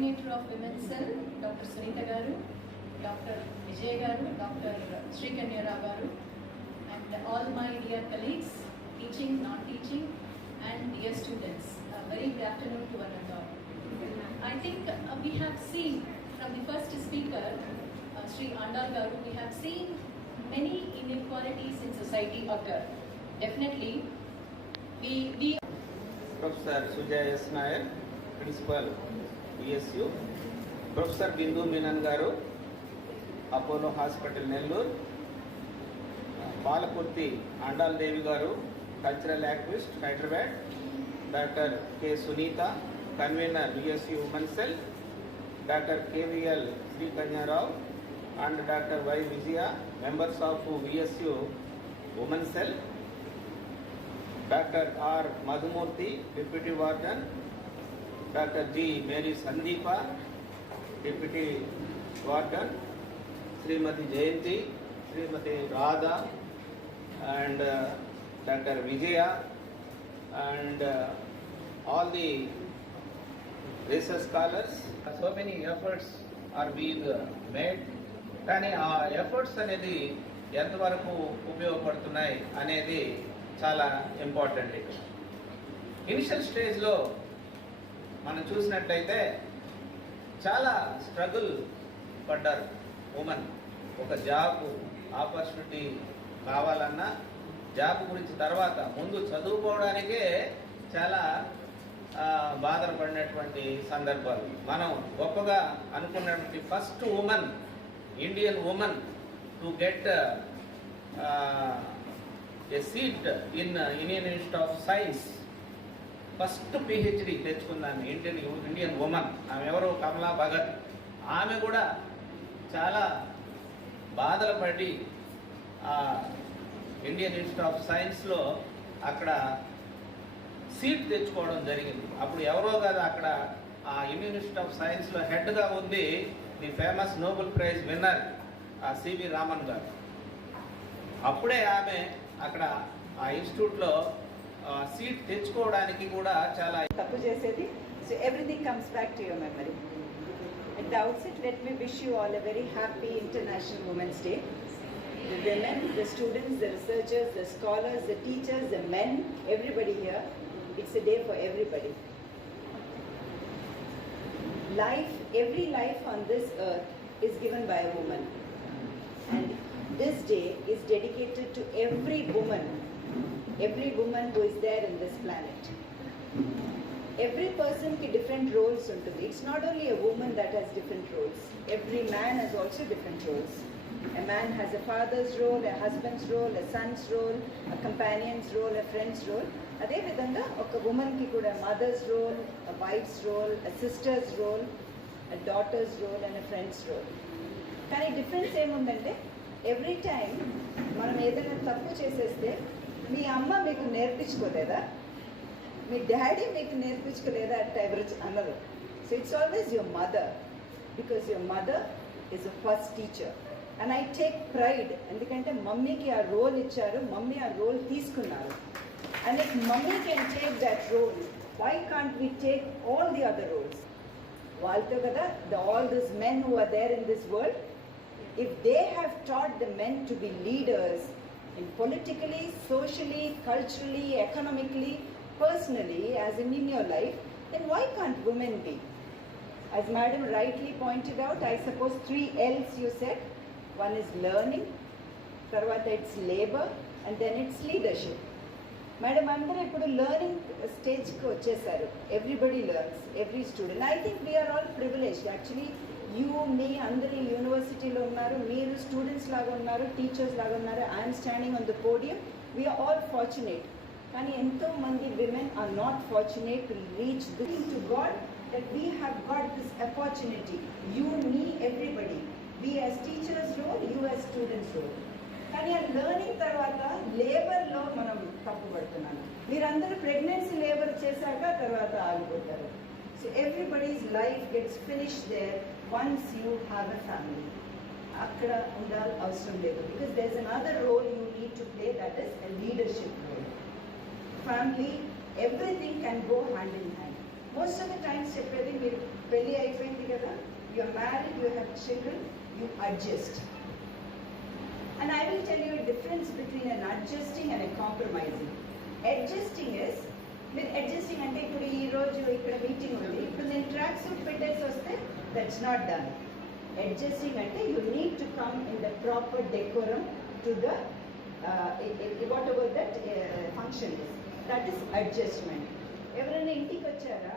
Coordinator of Women's Cell, Dr. Sunita Garu, Dr. Vijay Garu, Dr. Srikanya Rao Garu, and all my dear colleagues, teaching, non-teaching, and dear students. A very good afternoon to one and all. I think we have seen from the first speaker, Sri Andal Garu, we have seen many inequalities in society occur. Definitely, we Professor Sujay S. Nair, Principal, BSU, Professor Bindu Menon Garu, Apollo Hospital, Nellore, Balapurti Andal Devi Garu, Cultural Activist, Hyderabad, Dr. K. Sunita, Convener, BSU Women's Cell, Dr. KVL Srikanya Rao, and Dr. Y. Vijaya, members of BSU Women's Cell, Dr. R. Madhumurthy, Deputy Warden, Dr. G. Mary Sandeepa, Deputy Warden, Srimati Jayanti, Srimati Radha, and Dr. Vijaya, and all the research scholars. So many efforts are being made. కానీ ఆ ఎఫర్ట్స్ అనేది ఎంతవరకు ఉపయోగపడుతున్నాయి అనేది చాలా important. Initial స్టేజ్లో మనం చూసినట్లయితే చాలా స్ట్రగుల్ పడ్డారు ఉమెన్. ఒక జాబ్ ఆపర్చునిటీ కావాలన్నా జాబ్ గురించి తర్వాత ముందు చదువుకోవడానికే చాలా బాధపడినటువంటి సందర్భాలు. మనం గొప్పగా అనుకున్నటువంటి first woman, Indian woman to get a seat in Indian Institute of Science, first PhD తెచ్చుకుందాము ఇండియన్ ఉమెన్. ఆమె ఎవరు? కమలా భగత్. ఆమె కూడా చాలా బాధలు పడి ఇండియన్ ఇన్స్టిట్యూట్ ఆఫ్ సైన్స్లో అక్కడ సీట్ తెచ్చుకోవడం జరిగింది. అప్పుడు ఎవరో కాదు, అక్కడ ఆ ఇండియన్ ఇన్స్టిట్యూట్ ఆఫ్ సైన్స్లో హెడ్గా ఉంది the famous Nobel prize winner CV Raman garu. అప్పుడే ఆమె అక్కడ ఆ ఇన్స్టిట్యూట్లో సీట్ తెచ్చుకోవడానికి కూడా చాలా తప్పు చేసేది. So everything comes back to your memory. At the outset, let me wish you all a very happy International Women's Day. The women, the students, the researchers, the scholars, the teachers, the men, everybody here, it's a day for everybody. Life, every life on this earth is given by a woman. And this day is dedicated to every woman who is there in this planet. Every person has different roles ఉంటుంది. It's not only a woman that has different roles. Every man has also different roles. A man has a father's role, a husband's role, a son's role, a companion's role, a friend's role. అదే విధంగా ఒక womanకి కూడా mother's role, a wife's role, a sister's role, a daughter's role and a friend's role. కానీ డిఫరెన్స్ ఏముందంటే every time మనం ఏదైనా తప్పు చేసేస్తే మీ అమ్మ మీకు నేర్పించుకోలేదా, మీ డాడీ మీకు నేర్పించుకోలేదా అంటే ఎవరు అన్నది. So it's always your mother, because your mother is a first teacher. And I take pride, ఎందుకంటే మమ్మీకి ఆ రోల్ ఇచ్చారు, మమ్మీ ఆ రోల్ తీసుకున్నారు. And if mummy can take that role, why can't we take all the other roles? వాళ్ళతో కదా all this men who are there in this world, if they have taught the men to be leaders in politically, socially, culturally, economically, personally, as in your life, then why can't women be? As Madam rightly pointed out, I suppose 3 L's you said. One is learning, tarvata it's labor, and then it's leadership. Madam, అందరూ ఇప్పుడు learning స్టేజ్కి వచ్చేసారు. Everybody learns, every student. I think we're all privileged. Actually మీ అందరి యూనివర్సిటీలో ఉన్నారు, మీరు స్టూడెంట్స్ లాగా ఉన్నారు, టీచర్స్ లాగా ఉన్నారు. I'm standing on the podium. We're all fortunate. కానీ ఎంతోమంది women are not fortunate to reach this to God that we have got this opportunity. You, me, everybody. We as teachers role, you as students role. కానీ ఆ లెర్నింగ్ తర్వాత లేబర్లో మనం తప్పుపడుతున్నాను. మీరందరూ pregnancy labour చేశాక తర్వాత ఆగిపోతారు. So everybody's life gets finished there once you have a family. Akkada undal avasram ledu, because there's another role you need to play, that is a leadership role. Family, everything can go hand in hand. Most of the times చెప్పేది మీరు పెళ్ళి అయిపోయింది కదా, you are married, you have children, you adjust. And I will tell you difference between an adjusting and a compromising. Adjusting is, మీరు adjusting అంటే ఇప్పుడు ఈ రోజు ఇక్కడ మీటింగ్ ఉంది, ఇప్పుడు నేను ట్రాక్ సూట్ పెట్టేసి వస్తే దట్స్ నాట్ డన్. అడ్జస్టింగ్ అంటే you need to come in the proper decorum to the what ever that function is, that is adjustment. ఎవరైనా ఇంటికి వచ్చారా,